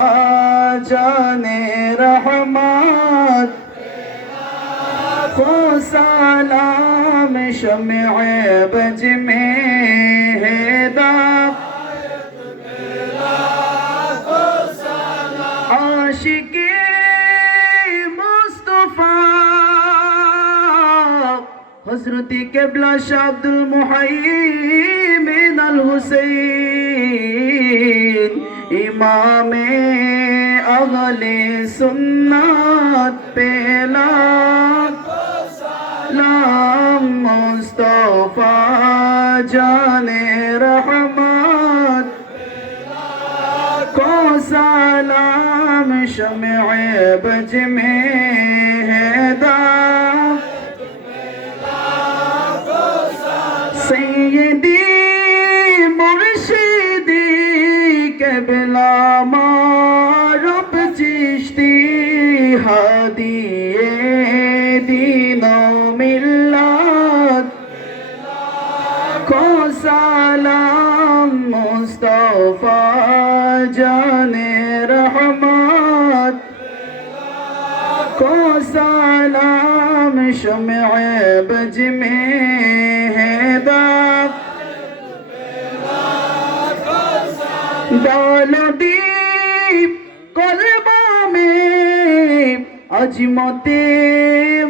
जाने रहमत को सलाम शम्ए बज में हैदा आशिके मुस्तफा हजरत क़िबला शाह अब्दुल मुहैमिन अल हुसैन इमामे अगले सुन्नत पेला लाम मुस्तफा जाने रहमत को सलाम शम्ए बज में हैदा सैयदी मुर्शिदी क़िबला मारूफ चिश्ती हादिए दीनो मिल्लत को सलाम मुस्तफा जाने रहमत को सलाम शम्ए बज में हैदा दौलदीप कल्बों में अजमते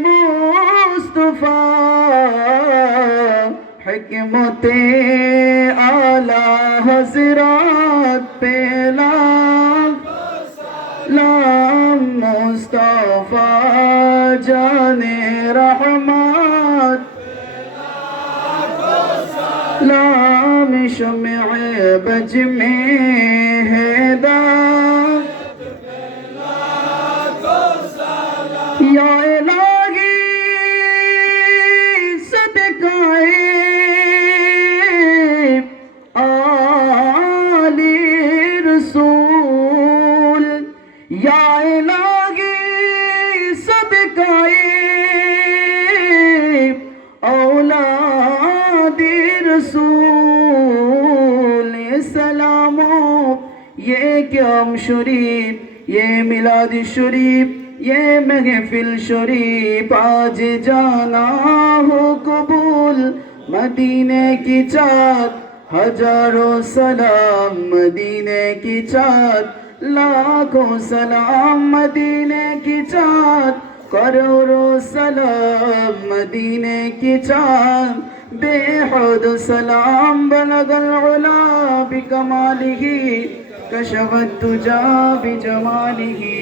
मुस्तफा हिकमते आला हज़रत पेला लाम मुस्तफा जाने रहमत लाम शम्ए बज में हैदा या इलाही सदकाए आले रसूल या इलाही सदकाए औलादे रसूल सलामो ये क्याम शरीफ ये मिलाद शरीफ ये महफिल शरीफ आज जाना हो कबूल मदीने की चाँद हजारों सलाम मदीने की चाँद लाखों सलाम मदीने की चाँद करोड़ों सलाम मदीने की चाँद बेहद सलाम बलगल उला बिकमालिही कशफत तुजा बिजमालिही